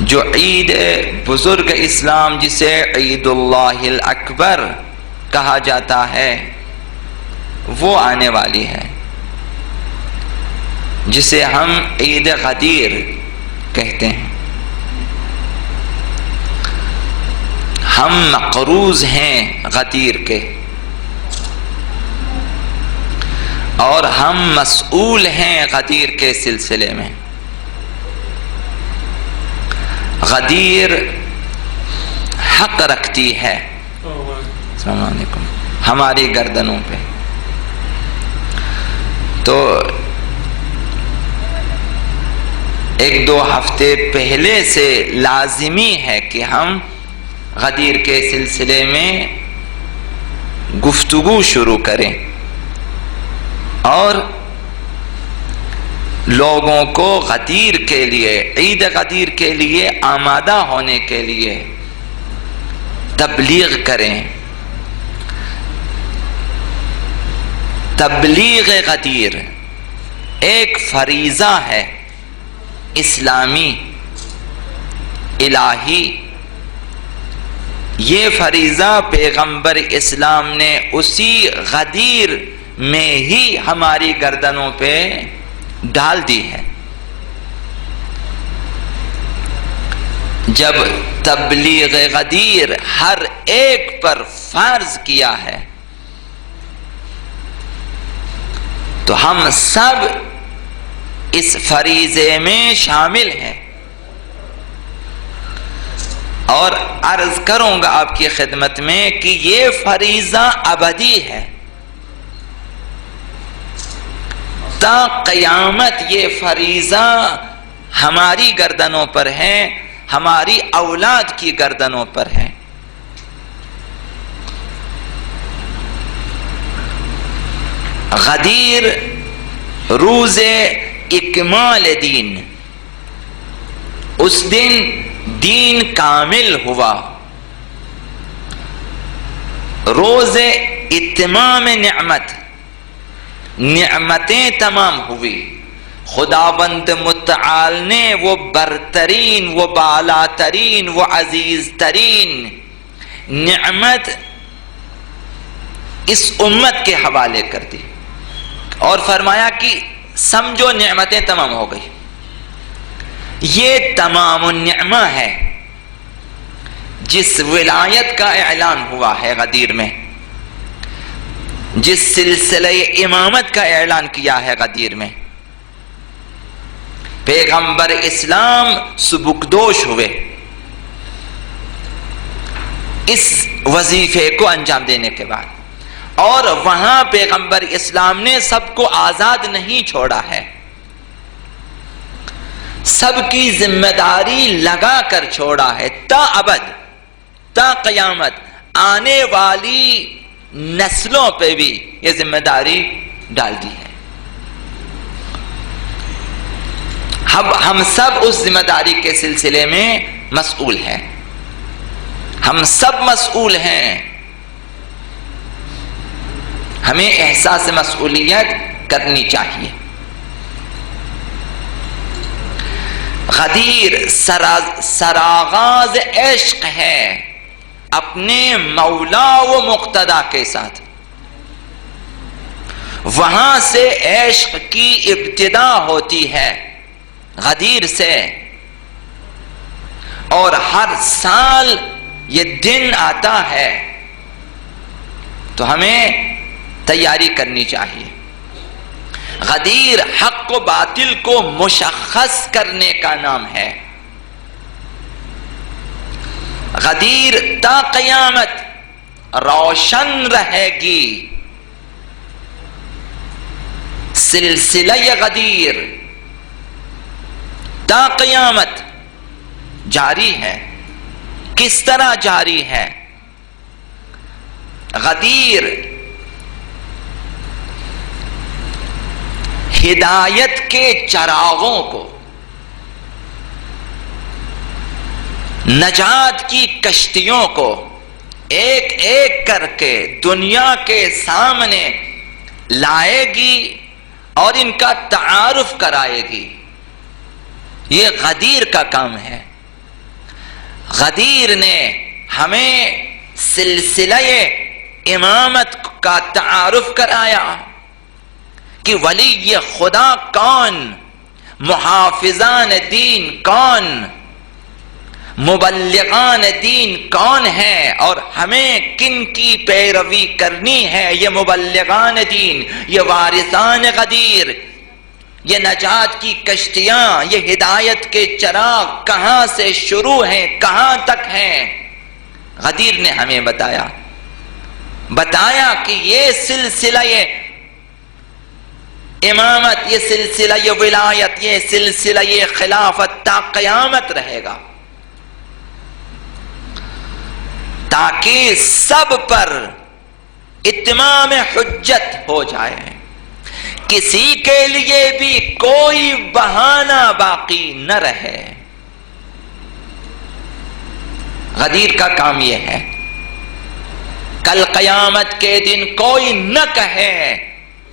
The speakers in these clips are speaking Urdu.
جو عید بزرگ اسلام جسے عید اللہ الاکبر کہا جاتا ہے وہ آنے والی ہے، جسے ہم عید غدیر کہتے ہیں۔ ہم مقروض ہیں غدیر کے، اور ہم مسئول ہیں غدیر کے سلسلے میں۔ غدیر حق رکھتی ہے السلام علیکم ہماری گردنوں پہ۔ تو ایک دو ہفتے پہلے سے لازمی ہے کہ ہم غدیر کے سلسلے میں گفتگو شروع کریں اور لوگوں کو غدیر کے لیے، عید غدیر کے لیے آمادہ ہونے کے لیے تبلیغ کریں۔ تبلیغ غدیر ایک فریضہ ہے اسلامی الہی۔ یہ فریضہ پیغمبر اسلام نے اسی غدیر میں ہی ہماری گردنوں پہ ڈال دی ہے۔ جب تبلیغ غدیر ہر ایک پر فرض کیا ہے تو ہم سب اس فریضے میں شامل ہیں۔ اور عرض کروں گا آپ کی خدمت میں کہ یہ فریضہ ابدی ہے، تا قیامت یہ فریضہ ہماری گردنوں پر ہے، ہماری اولاد کی گردنوں پر ہے۔ غدیر روز اکمال دین، اس دن دین کامل ہوا، روز اتمام نعمت، نعمتیں تمام ہوئی۔ خداوند متعال نے وہ برترین، وہ بالا ترین، وہ عزیز ترین نعمت اس امت کے حوالے کر دی اور فرمایا کہ سمجھو نعمتیں تمام ہو گئی۔ یہ تمام النعمہ ہے جس ولایت کا اعلان ہوا ہے غدیر میں، جس سلسلہ امامت کا اعلان کیا ہے غدیر میں۔ پیغمبر اسلام سبکدوش ہوئے اس وظیفے کو انجام دینے کے بعد، اور وہاں پیغمبر اسلام نے سب کو آزاد نہیں چھوڑا ہے، سب کی ذمہ داری لگا کر چھوڑا ہے، تا ابد، تا قیامت آنے والی نسلوں پہ بھی یہ ذمہ داری ڈال دی ہے۔ ہم سب اس ذمہ داری کے سلسلے میں مسئول ہیں، ہم سب مسئول ہیں۔ ہمیں احساس مسئولیت کرنی چاہیے۔ غدیر سراغاز عشق ہے اپنے مولا و مقتدی کے ساتھ، وہاں سے عشق کی ابتدا ہوتی ہے غدیر سے، اور ہر سال یہ دن آتا ہے تو ہمیں تیاری کرنی چاہیے۔ غدیر حق و باطل کو مشخص کرنے کا نام ہے۔ غدیر تا قیامت روشن رہے گی، سلسلہ غدیر تا قیامت جاری ہے۔ کس طرح جاری ہے؟ غدیر ہدایت کے چراغوں کو، نجات کی کشتیوں کو ایک ایک کر کے دنیا کے سامنے لائے گی اور ان کا تعارف کرائے گی۔ یہ غدیر کا کام ہے۔ غدیر نے ہمیں سلسلہ امامت کا تعارف کرایا کہ ولی خدا کون، محافظان دین کون، مبلغان دین کون ہیں، اور ہمیں کن کی پیروی کرنی ہے۔ یہ مبلغان دین، یہ وارثان غدیر، یہ نجات کی کشتیاں، یہ ہدایت کے چراغ کہاں سے شروع ہیں، کہاں تک ہیں، غدیر نے ہمیں بتایا کہ یہ سلسلہ امامت، یہ سلسلہ ولایت، یہ سلسلہ خلافت تا قیامت رہے گا، تاکہ سب پر اتمام حجت ہو جائے، کسی کے لیے بھی کوئی بہانہ باقی نہ رہے۔ غدیر کا کام یہ ہے، کل قیامت کے دن کوئی نہ کہے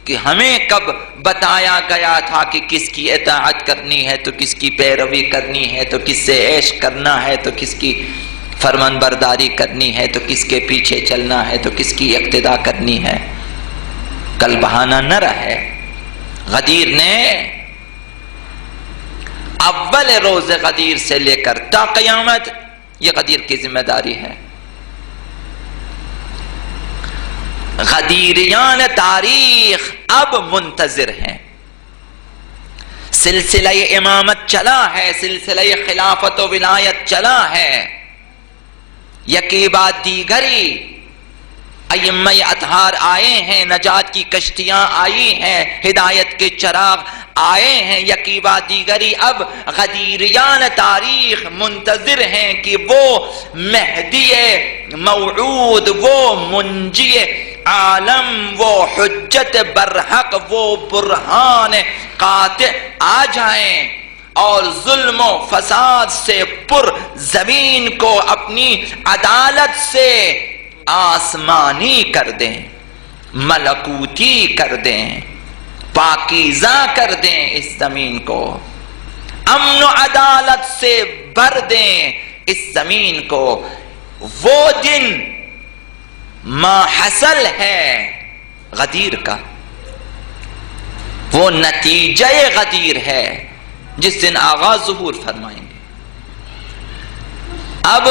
کہ ہمیں کب بتایا گیا تھا کہ کس کی اطاعت کرنی ہے تو کس کی پیروی کرنی ہے، تو کس سے عیش کرنا ہے تو کس کی فرمان برداری کرنی ہے، تو کس کے پیچھے چلنا ہے تو کس کی اقتداء کرنی ہے۔ کل بہانہ نہ رہے۔ غدیر نے اول روز غدیر سے لے کر تا قیامت یہ غدیر کی ذمہ داری ہے۔ غدیریان تاریخ اب منتظر ہیں، سلسلہ امامت چلا ہے، سلسلہ خلافت و ولایت چلا ہے، یکی بعد دیگری ائمہ اطہار آئے ہیں، نجات کی کشتیاں آئی ہیں، ہدایت کے چراغ آئے ہیں، یکی بعد دیگری اب غدیریان تاریخ منتظر ہیں کہ وہ مہدی موعود، وہ منجی عالم، وہ حجت برحق، وہ برہان قاطع آ جائیں اور ظلم و فساد سے پر زمین کو اپنی عدالت سے آسمانی کر دیں، ملکوتی کر دیں، پاکیزہ کر دیں، اس زمین کو امن و عدالت سے بھر دیں اس زمین کو۔ وہ دن ما حصل ہے غدیر کا، وہ نتیجہ غدیر ہے جس دن آغاز ظہور فرمائیں گے۔ اب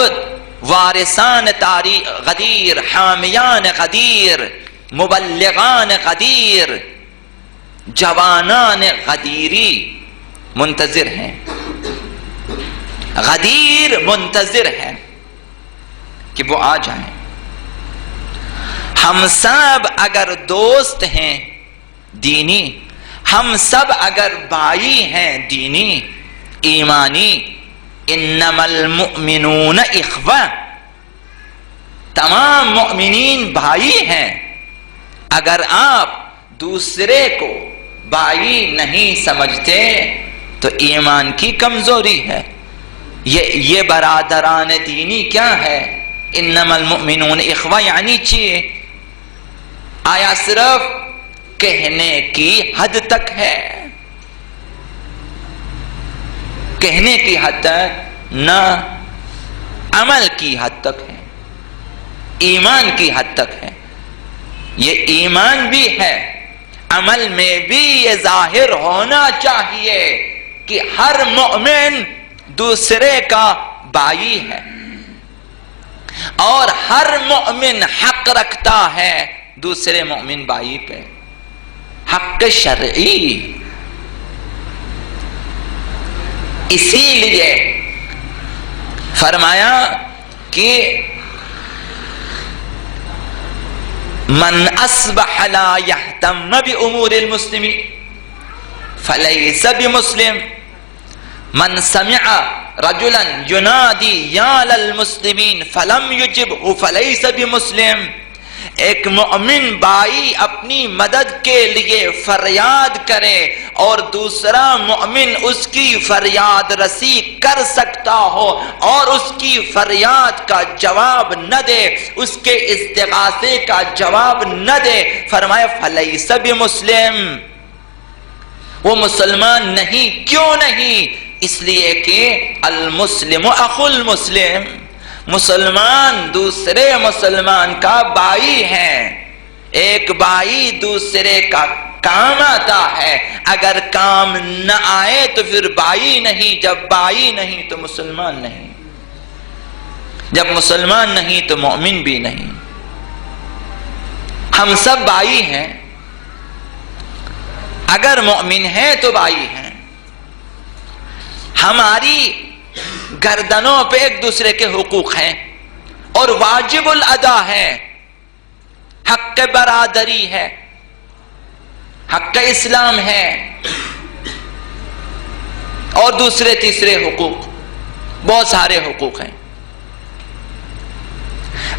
وارثان تاریخ غدیر، حامیان غدیر، مبلغان غدیر، جوانان غدیری منتظر ہیں، غدیر منتظر ہے کہ وہ آ جائیں۔ ہم سب اگر دوست ہیں دینی، ہم سب اگر بھائی ہیں دینی ایمانی، انما المؤمنون اخوہ، تمام مؤمنین بھائی ہیں، اگر آپ دوسرے کو بھائی نہیں سمجھتے تو ایمان کی کمزوری ہے۔ یہ برادران دینی کیا ہے؟ انما المؤمنون اخوہ یعنی چیئے؟ آیا صرف کہنے کی حد تک ہے؟ کہنے کی حد تک نہ، عمل کی حد تک ہے، ایمان کی حد تک ہے۔ یہ ایمان بھی ہے، عمل میں بھی یہ ظاہر ہونا چاہیے کہ ہر مومن دوسرے کا بھائی ہے اور ہر مومن حق رکھتا ہے دوسرے مومن بھائی پہ، حق شرعی۔ اسی لیے فرمایا کہ من اصبح لا يهتم بامور المسلمين فليس بمسلم، من سمع رجلا ينادي يا للمسلمين فلم يجبه فليس بمسلم۔ ایک مومن بھائی اپنی مدد کے لیے فریاد کرے اور دوسرا مومن اس کی فریاد رسی کر سکتا ہو اور اس کی فریاد کا جواب نہ دے، اس کے استغاثے کا جواب نہ دے، فرمایا فلیس بمسلم، وہ مسلمان نہیں۔ کیوں نہیں؟ اس لیے کہ المسلم اخو المسلم، مسلمان دوسرے مسلمان کا بھائی ہے، ایک بھائی دوسرے کا کام آتا ہے، اگر کام نہ آئے تو پھر بھائی نہیں، جب بھائی نہیں تو مسلمان نہیں، جب مسلمان نہیں تو مومن بھی نہیں۔ ہم سب بھائی ہیں، اگر مومن ہیں تو بھائی ہیں۔ ہماری گردنوں پہ ایک دوسرے کے حقوق ہیں اور واجب الادا ہے، حق برادری ہے، حق اسلام ہے، اور دوسرے تیسرے حقوق، بہت سارے حقوق ہیں۔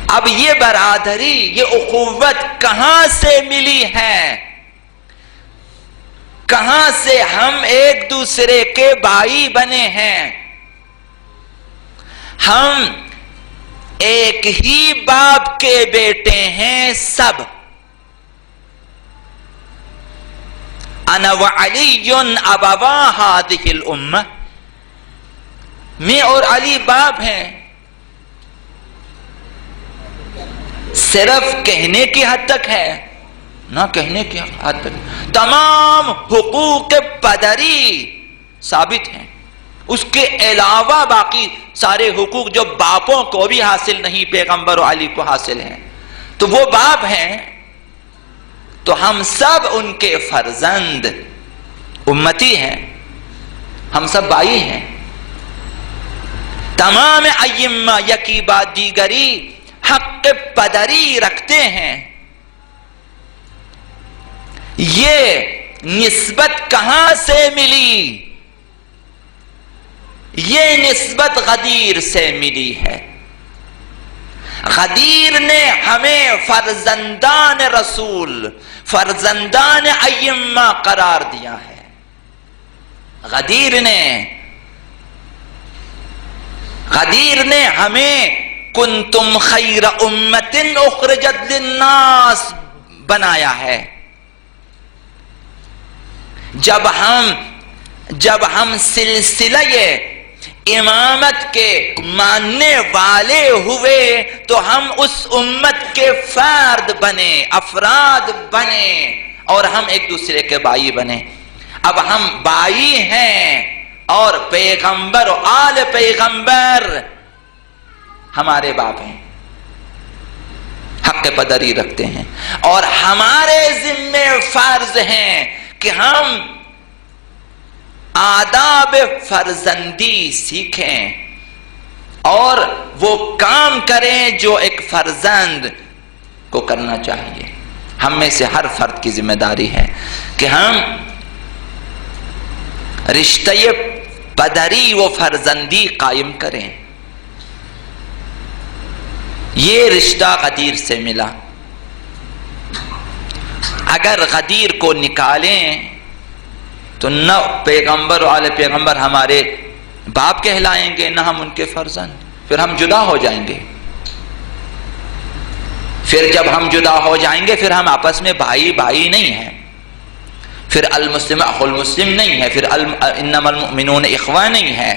اب یہ برادری، یہ اخوت کہاں سے ملی ہے؟ کہاں سے ہم ایک دوسرے کے بھائی بنے ہیں؟ ہم ایک ہی باپ کے بیٹے ہیں سب۔ انا وعلی ابوا هذه الامہ، میں اور علی باپ ہیں۔ صرف کہنے کی حد تک ہے، نہ کہنے کی حد تک، تمام حقوق پدری ثابت ہیں، اس کے علاوہ باقی سارے حقوق جو باپوں کو بھی حاصل نہیں، پیغمبر و علی کو حاصل ہیں، تو وہ باپ ہیں، تو ہم سب ان کے فرزند امتی ہیں، ہم سب بھائی ہیں۔ تمام ائمہ یکی بعد دیگری حق پدری رکھتے ہیں۔ یہ نسبت کہاں سے ملی؟ یہ نسبت غدیر سے ملی ہے۔ غدیر نے ہمیں فرزندان رسول، فرزندان ائمہ قرار دیا ہے۔ غدیر نے ہمیں کنتم خیر امت اخرجت للناس بنایا ہے۔ جب ہم سلسلہ امامت کے ماننے والے ہوئے تو ہم اس امت کے فرد بنے، افراد بنے، اور ہم ایک دوسرے کے بھائی بنے۔ اب ہم بھائی ہیں اور پیغمبر و آل پیغمبر ہمارے باپ ہیں، حق پدری رکھتے ہیں، اور ہمارے ذمے فرض ہیں کہ ہم آداب فرزندی سیکھیں اور وہ کام کریں جو ایک فرزند کو کرنا چاہیے۔ ہم میں سے ہر فرد کی ذمہ داری ہے کہ ہم رشتہ پدری و فرزندی قائم کریں۔ یہ رشتہ غدیر سے ملا۔ اگر غدیر کو نکالیں تو نہ پیغمبر و آل پیغمبر ہمارے باپ کہلائیں گے، نہ ہم ان کے فرزند، پھر ہم جدا ہو جائیں گے۔ پھر جب ہم جدا ہو جائیں گے پھر ہم آپس میں بھائی بھائی نہیں ہیں، پھر المسلم اخو المسلم نہیں ہے، پھر انما المؤمنون اخوہ نہیں ہے۔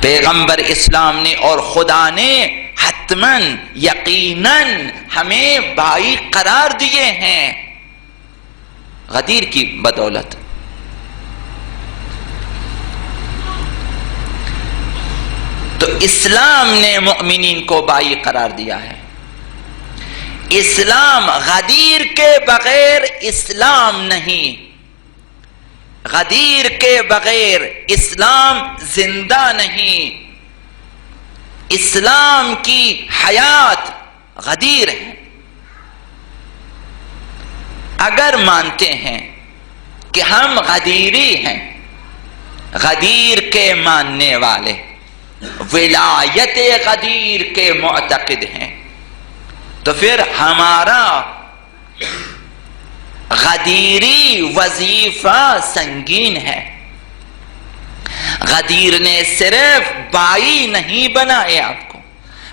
پیغمبر اسلام نے اور خدا نے حتماً یقیناً ہمیں بھائی قرار دیے ہیں غدیر کی بدولت۔ تو اسلام نے مؤمنین کو بھائی قرار دیا ہے۔ اسلام غدیر کے بغیر اسلام نہیں، غدیر کے بغیر اسلام زندہ نہیں۔ اسلام کی حیات غدیر ہے۔ اگر مانتے ہیں کہ ہم غدیری ہیں، غدیر کے ماننے والے، ولایت غدیر کے معتقد ہیں، تو پھر ہمارا غدیری وظیفہ سنگین ہے۔ غدیر نے صرف بھائی نہیں بنائے آپ کو،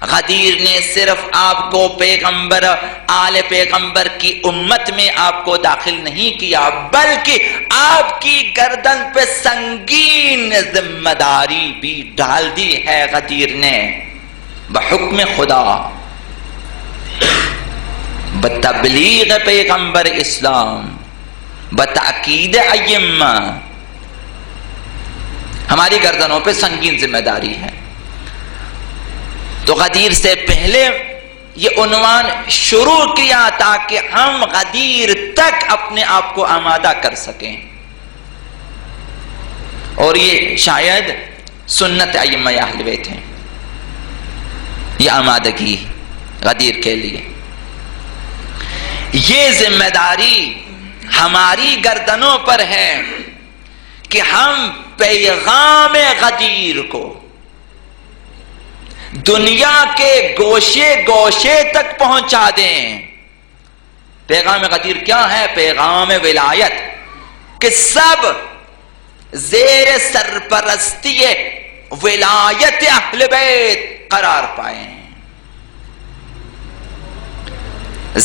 غدیر نے صرف آپ کو پیغمبر آل پیغمبر کی امت میں آپ کو داخل نہیں کیا، بلکہ آپ کی گردن پہ سنگین ذمہ داری بھی ڈال دی ہے غدیر نے بحکم خدا، بتبلیغ پیغمبر اسلام، بتاکید ائمہ، ہماری گردنوں پہ سنگین ذمہ داری ہے۔ تو غدیر سے پہلے یہ عنوان شروع کیا تاکہ ہم غدیر تک اپنے آپ کو آمادہ کر سکیں، اور یہ شاید سنت ائمہ اہل بیت ہیں، یہ آمادگی غدیر کے لیے۔ یہ ذمہ داری ہماری گردنوں پر ہے کہ ہم پیغام غدیر کو دنیا کے گوشے گوشے تک پہنچا دیں۔ پیغام غدیر کیا ہے؟ پیغام ولایت، کہ سب زیر سرپرستی ولایت اہل بیت قرار پائیں،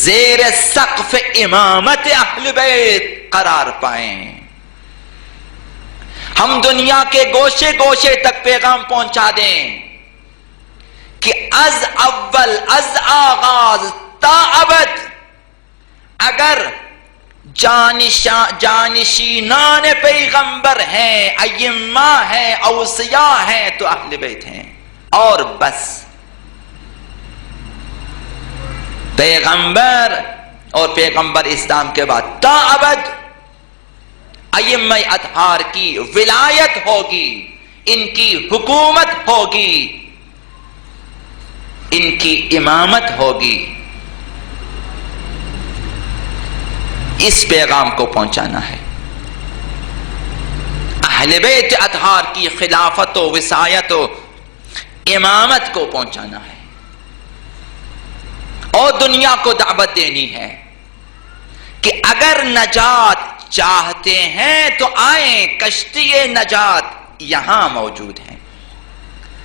زیر سقف امامت اہل بیت قرار پائیں۔ ہم دنیا کے گوشے گوشے تک پیغام پہنچا دیں کہ از اول، از آغاز تا ابد اگر جانشینان پیغمبر ہیں، ائمہ ہیں، اوصیاء ہیں، تو اہل بیت ہیں، اور بس۔ پیغمبر اور پیغمبر اسلام کے بعد تا ابد ائمہ اطہار کی ولایت ہوگی، ان کی حکومت ہوگی، ان کی امامت ہوگی۔ اس پیغام کو پہنچانا ہے، اہل بیت اطہار کی خلافت و وصایت و امامت کو پہنچانا ہے، اور دنیا کو دعوت دینی ہے کہ اگر نجات چاہتے ہیں تو آئیں، کشتی نجات یہاں موجود ہے۔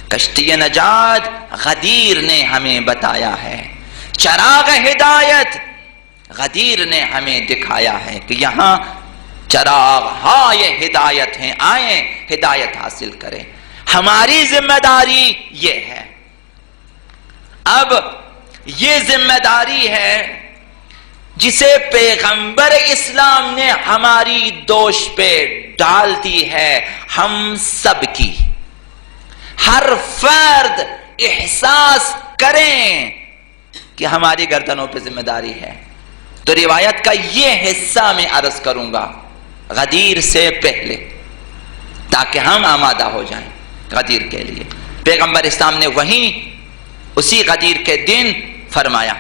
کشتی نجات غدیر نے ہمیں بتایا ہے، چراغ ہدایت غدیر نے ہمیں دکھایا ہے کہ یہاں چراغ ہائے ہدایت ہیں، آئیں ہدایت حاصل کریں۔ ہماری ذمہ داری یہ ہے۔ اب یہ ذمہ داری ہے جسے پیغمبر اسلام نے ہماری دوش پہ ڈال دی ہے، ہم سب کی۔ ہر فرد احساس کریں کہ ہماری گردنوں پہ ذمہ داری ہے۔ تو روایت کا یہ حصہ میں عرض کروں گا غدیر سے پہلے، تاکہ ہم آمادہ ہو جائیں غدیر کے لیے۔ پیغمبر اسلام نے وہیں اسی غدیر کے دن فرمایا،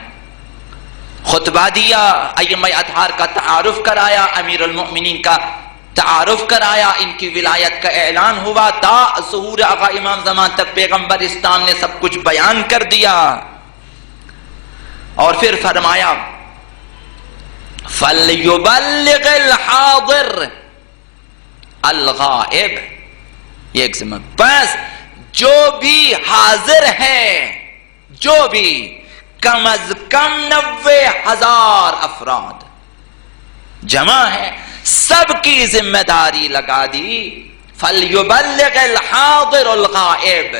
خطبہ دیا، ائمہ اطہار کا تعارف کرایا، امیر المؤمنین کا تعارف کرایا، ان کی ولایت کا اعلان ہوا، تا ظہور آقا امام زمان تک پیغمبر اسلام نے سب کچھ بیان کر دیا، اور پھر فرمایا فَلْيُبَلِّغِ الْحَاضِرِ الْغَائِبِ، یہ ایک ذمہ، بس جو بھی حاضر ہے، جو بھی کم از کم 90,000 افراد جمع ہے، سب کی ذمہ داری لگا دی۔ فَلْيُبَلِّغِ الْحَاضِرُ الْغَائِبِ،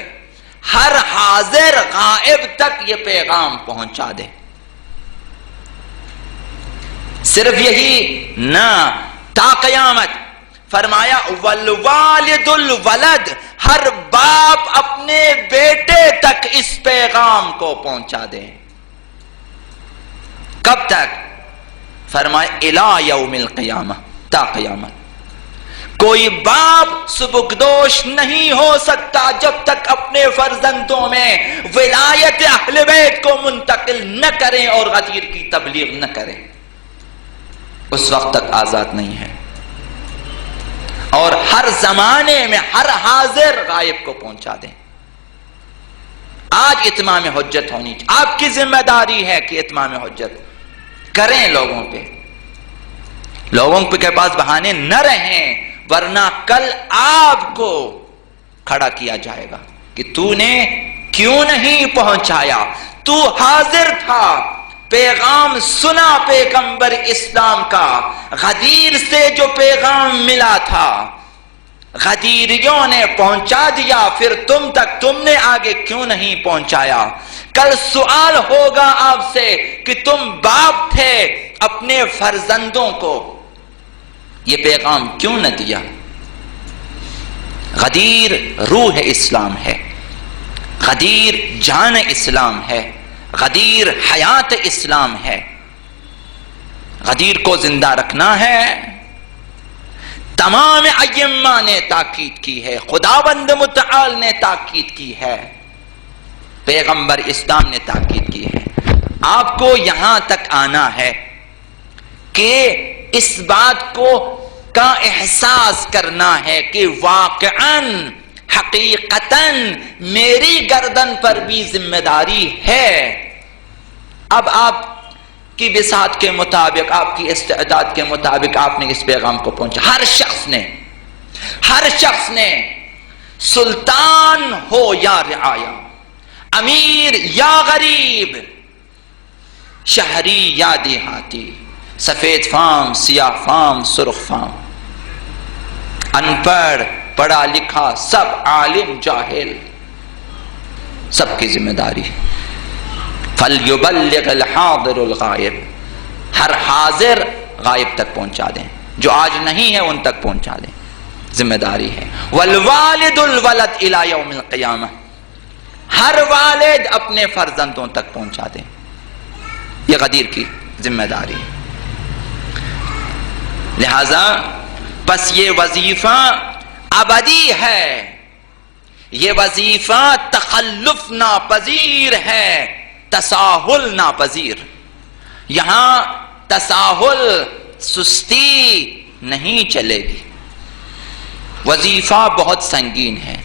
ہر حاضر غائب تک یہ پیغام پہنچا دے۔ صرف یہی نہ، تا قیامت فرمایا وَالْوَالِدُ الْوَلَدِ، ہر باپ اپنے بیٹے تک اس پیغام کو پہنچا دے۔ کب تک؟ فرمایا اِلَى يَوْمِ الْقِيَامَةِ، تا قیامت۔ کوئی باپ سبکدوش نہیں ہو سکتا جب تک اپنے فرزندوں میں ولایت اہل بیت کو منتقل نہ کریں اور غدیر کی تبلیغ نہ کریں، اس وقت تک آزاد نہیں ہے۔ اور ہر زمانے میں ہر حاضر غائب کو پہنچا دیں۔ آج اتمام حجت ہونی چاہیے، آپ کی ذمہ داری ہے کہ اتمام حجت کریں لوگوں پہ، لوگوں کے پاس بہانے نہ رہیں، ورنہ کل آپ کو کھڑا کیا جائے گا کہ تو نے کیوں نہیں پہنچایا؟ تو حاضر تھا، پیغام سنا پیغمبر اسلام کا، غدیر سے جو پیغام ملا تھا غدیریوں نے پہنچا دیا، پھر تم نے آگے کیوں نہیں پہنچایا؟ کل سوال ہوگا آپ سے کہ تم باپ تھے، اپنے فرزندوں کو یہ پیغام کیوں نہ دیا؟ غدیر روح اسلام ہے، غدیر جان اسلام ہے، غدیر حیات اسلام ہے۔ غدیر کو زندہ رکھنا ہے۔ تمام ائمہ نے تاکید کی ہے، خداوند متعال نے تاکید کی ہے، پیغمبر اسلام نے تاکید کی ہے۔ آپ کو یہاں تک آنا ہے کہ اس بات کو کا احساس کرنا ہے کہ واقعاً حقیقتاً میری گردن پر بھی ذمہ داری ہے۔ اب آپ کی بساط کے مطابق، آپ کی استعداد کے مطابق آپ نے اس پیغام کو پہنچا۔ ہر شخص نے سلطان ہو یا رعایا، امیر یا غریب، شہری یا دیہاتی، سفید فام، سیاہ فام، سرخ فام، ان پڑھ، پڑھا لکھا، سب عالم جاہل، سب کی ذمہ داری ہے۔ فَلْيُبَلِّغِ الْحَاضِرُ الْغَائِبِ، ہر حاضر غائب تک پہنچا دیں، جو آج نہیں ہے ان تک پہنچا دیں، ذمہ داری ہے۔ وَالْوَالِدُ الْوَلَدْ إِلَى يَوْمِ الْقِيَامَةِ، ہر والد اپنے فرزندوں تک پہنچا دیں، یہ غدیر کی ذمہ داری ہے۔ لہذا بس یہ وظیفہ ابدی ہے، یہ وظیفہ تخلف ناپذیر ہے، تساہل ناپذیر۔ یہاں تساہل، سستی نہیں چلے گی، وظیفہ بہت سنگین ہے۔